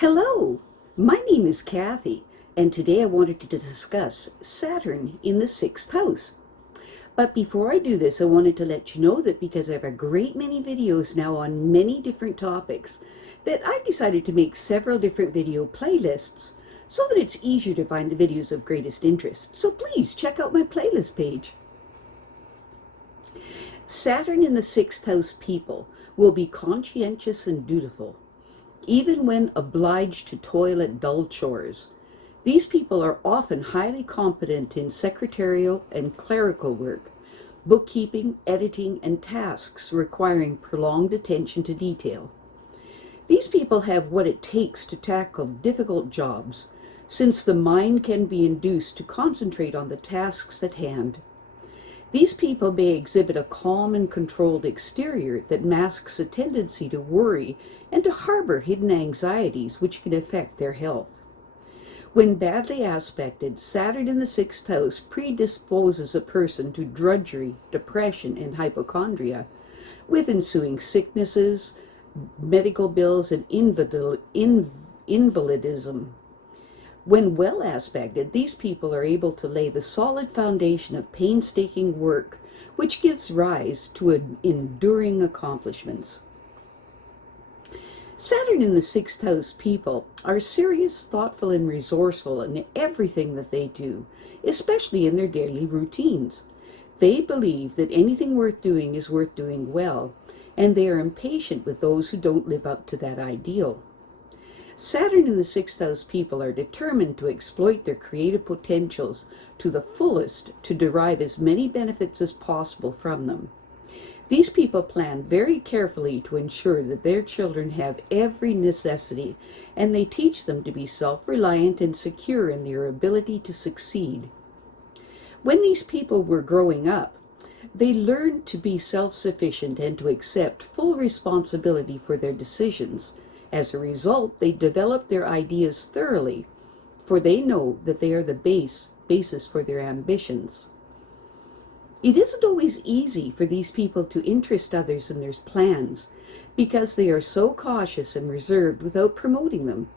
Hello, my name is Kathy, and today I wanted to discuss Saturn in the sixth house. But before I do this, I wanted to let you know that because I have a great many videos now on many different topics, that I've decided to make several different video playlists so that it's easier to find the videos of greatest interest. So please check out my playlist page. Saturn in the sixth house people will be conscientious and dutiful, even when obliged to toil at dull chores. These people are often highly competent in secretarial and clerical work, bookkeeping, editing, and tasks requiring prolonged attention to detail. These people have what it takes to tackle difficult jobs, since the mind can be induced to concentrate on the tasks at hand. These people may exhibit a calm and controlled exterior that masks a tendency to worry and to harbor hidden anxieties which can affect their health. When badly aspected, Saturn in the sixth house predisposes a person to drudgery, depression, and hypochondria, with ensuing sicknesses, medical bills, and invalidism. When well aspected, these people are able to lay the solid foundation of painstaking work, which gives rise to enduring accomplishments. Saturn in the sixth house people are serious, thoughtful, and resourceful in everything that they do, especially in their daily routines. They believe that anything worth doing is worth doing well, and they are impatient with those who don't live up to that ideal. Saturn in the sixth house people are determined to exploit their creative potentials to the fullest to derive as many benefits as possible from them. These people plan very carefully to ensure that their children have every necessity, and they teach them to be self-reliant and secure in their ability to succeed. When these people were growing up, they learned to be self-sufficient and to accept full responsibility for their decisions. As a result, they develop their ideas thoroughly, for they know that they are the basis for their ambitions. It isn't always easy for these people to interest others in their plans, because they are so cautious and reserved without promoting them.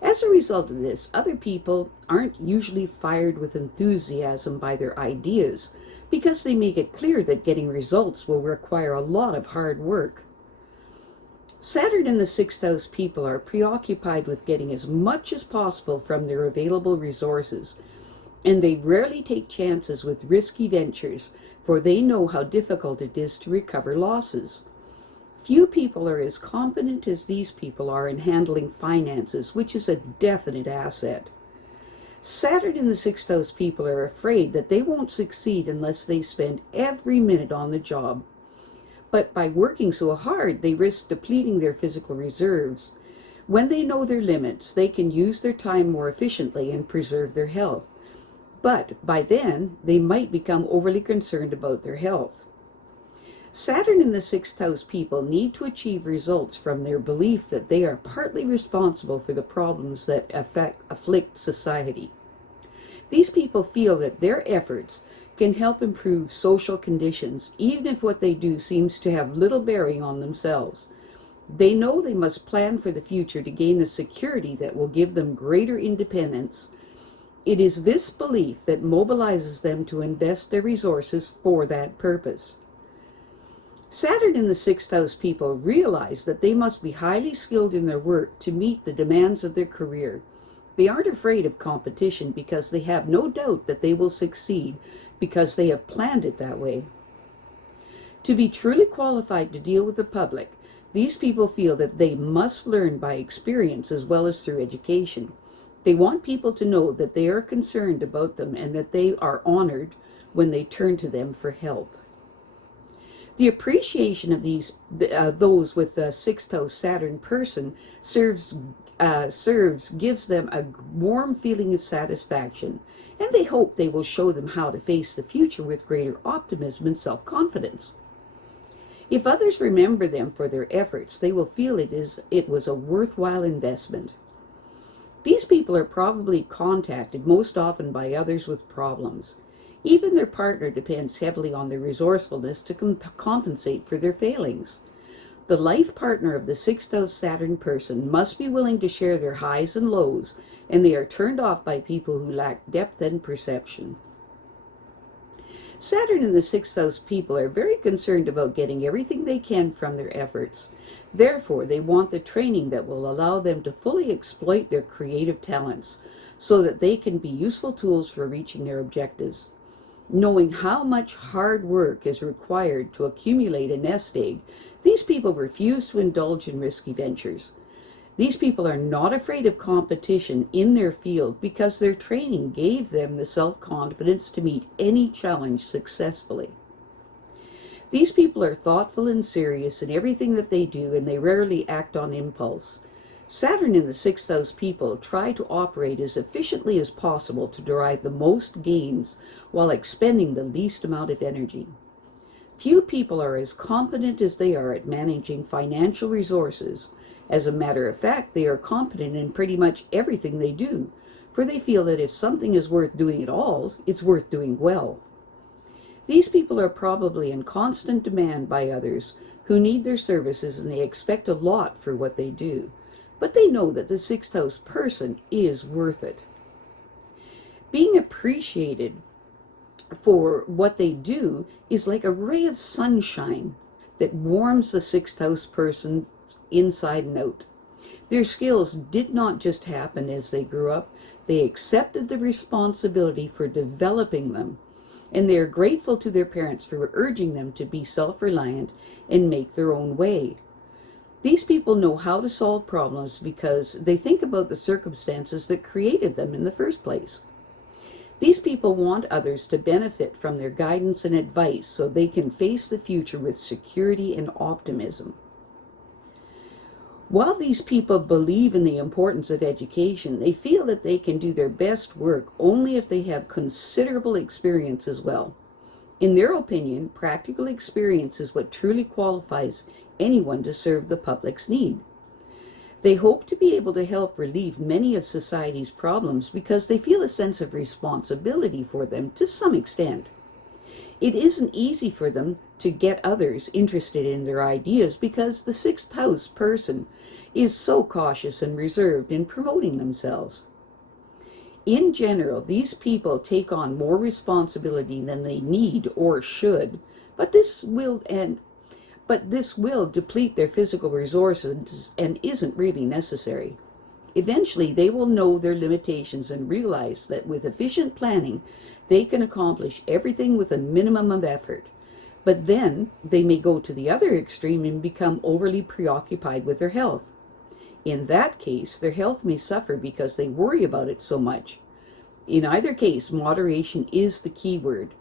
As a result of this, other people aren't usually fired with enthusiasm by their ideas, because they make it clear that getting results will require a lot of hard work. Saturn in the sixth house people are preoccupied with getting as much as possible from their available resources, and they rarely take chances with risky ventures, for they know how difficult it is to recover losses. Few people are as competent as these people are in handling finances, which is a definite asset. Saturn in the sixth house people are afraid that they won't succeed unless they spend every minute on the job. But by working so hard, they risk depleting their physical reserves. When they know their limits, they can use their time more efficiently and preserve their health. But by then, they might become overly concerned about their health. Saturn in the sixth house people need to achieve results from their belief that they are partly responsible for the problems that afflict society. These people feel that their efforts can help improve social conditions, even if what they do seems to have little bearing on themselves. They know they must plan for the future to gain a security that will give them greater independence. It is this belief that mobilizes them to invest their resources for that purpose. Saturn in the sixth house people realize that they must be highly skilled in their work to meet the demands of their career. They aren't afraid of competition because they have no doubt that they will succeed because they have planned it that way. To be truly qualified to deal with the public, these people feel that they must learn by experience as well as through education. They want people to know that they are concerned about them and that they are honored when they turn to them for help. The appreciation of those with a sixth house Saturn person gives them a warm feeling of satisfaction, and they hope they will show them how to face the future with greater optimism and self-confidence. If others remember them for their efforts, they will feel it was a worthwhile investment. These people are probably contacted most often by others with problems. Even their partner depends heavily on their resourcefulness to compensate for their failings. The life partner of the sixth house Saturn person must be willing to share their highs and lows, and they are turned off by people who lack depth and perception. Saturn and the sixth house people are very concerned about getting everything they can from their efforts. Therefore, they want the training that will allow them to fully exploit their creative talents so that they can be useful tools for reaching their objectives. Knowing how much hard work is required to accumulate a nest egg, these people refuse to indulge in risky ventures. These people are not afraid of competition in their field because their training gave them the self-confidence to meet any challenge successfully. These people are thoughtful and serious in everything that they do, and they rarely act on impulse. Saturn in the sixth house people try to operate as efficiently as possible to derive the most gains while expending the least amount of energy. Few people are as competent as they are at managing financial resources. As a matter of fact, they are competent in pretty much everything they do, for they feel that if something is worth doing at all, it's worth doing well. These people are probably in constant demand by others who need their services, and they expect a lot for what they do. But they know that the sixth house person is worth it. Being appreciated for what they do is like a ray of sunshine that warms the sixth house person inside and out. Their skills did not just happen as they grew up. They accepted the responsibility for developing them, and they are grateful to their parents for urging them to be self-reliant and make their own way. These people know how to solve problems because they think about the circumstances that created them in the first place. These people want others to benefit from their guidance and advice so they can face the future with security and optimism. While these people believe in the importance of education, they feel that they can do their best work only if they have considerable experience as well. In their opinion, practical experience is what truly qualifies anyone to serve the public's need. They hope to be able to help relieve many of society's problems because they feel a sense of responsibility for them to some extent. It isn't easy for them to get others interested in their ideas because the sixth house person is so cautious and reserved in promoting themselves. In general, these people take on more responsibility than they need or should, but this will deplete their physical resources and isn't really necessary. Eventually, they will know their limitations and realize that with efficient planning, they can accomplish everything with a minimum of effort. But then they may go to the other extreme and become overly preoccupied with their health. In that case, their health may suffer because they worry about it so much. In either case, moderation is the key word.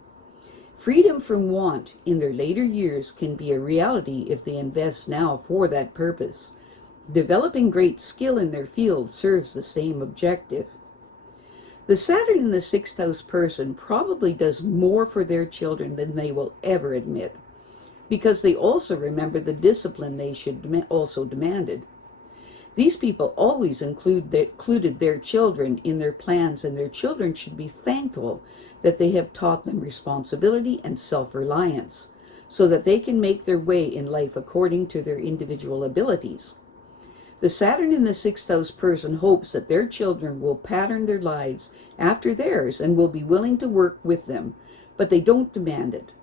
Freedom from want in their later years can be a reality if they invest now for that purpose. Developing great skill in their field serves the same objective. The Saturn in the sixth house person probably does more for their children than they will ever admit, because they also remember the discipline they should also demanded. These people always included their children in their plans, and their children should be thankful that they have taught them responsibility and self-reliance, so that they can make their way in life according to their individual abilities. The Saturn in the sixth house person hopes that their children will pattern their lives after theirs and will be willing to work with them, but they don't demand it.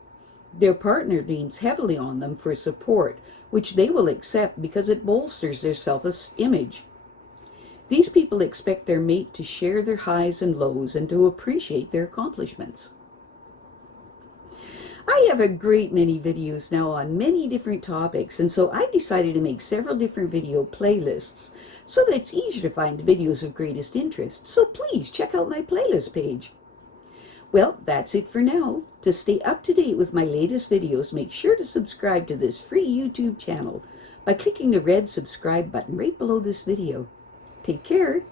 Their partner leans heavily on them for support, which they will accept because it bolsters their self-image. These people expect their mate to share their highs and lows and to appreciate their accomplishments. I have a great many videos now on many different topics, and so I decided to make several different video playlists so that it's easier to find videos of greatest interest. So please check out my playlist page. Well, that's it for now. To stay up to date with my latest videos, make sure to subscribe to this free YouTube channel by clicking the red subscribe button right below this video. Take care.